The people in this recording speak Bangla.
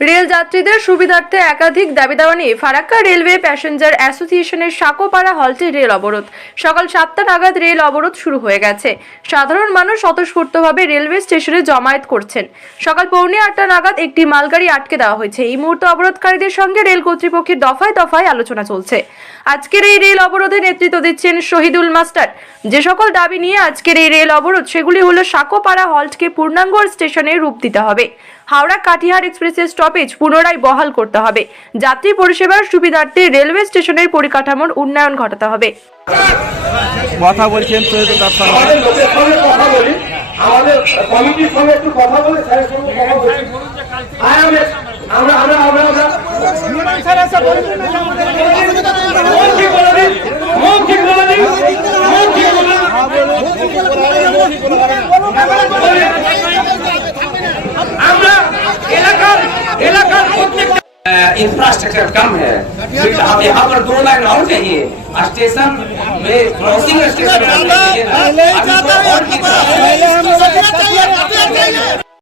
রেল যাত্রীদের সুবিধার্থে একাধিক দাবি দাওয়া নিয়ে ফারাক্কা রেলওয়ে প্যাসেঞ্জার অ্যাসোসিয়েশনের সাকোপাড়া হলটি রেল অবরোধ। সকাল সাতটা নাগাদ রেল অবরোধ শুরু হয়ে গেছে। সাধারণ মানুষ স্বতঃস্ফূর্তভাবে রেলওয়ে স্টেশনে জমায়েত করছেন। সকাল পৌনে আটটা নাগাদ একটি মালগাড়ি আটকে দেওয়া হয়েছে। এই মুহূর্তে অবরোধকারীদের সঙ্গে রেল কর্তৃপক্ষের দফায় দফায় আলোচনা চলছে। আজকের এই রেল অবরোধে নেতৃত্ব দিচ্ছেন শহীদুল মাস্টার। যে সকল দাবি নিয়ে আজকের এই রেল অবরোধ, সেগুলি হলো সাকোপাড়া হল্টকে পূর্ণাঙ্গ স্টেশনে রূপ দিতে হবে। হাওড়া কাটিহার এক্সপ্রেসের স্টপেজ পুনরায় বহাল করতে হবে। যাত্রী পরিষেবার সুবিধার্থে রেলওয়ে স্টেশনের পরিকাঠামোর উন্নয়ন ঘটাতে হবে। কথা বলছেন আমাদের কমিটির সঙ্গে একটু কথা বলি স্যারের সঙ্গে কথা বলি। আমরা আমরা আমরা আমরা। মৌখিক বলে দিন इंफ्रास्ट्रक्चर कम है। अब यहाँ पर दो लाइन और चाहिए स्टेशन में क्रॉसिंग स्टेशन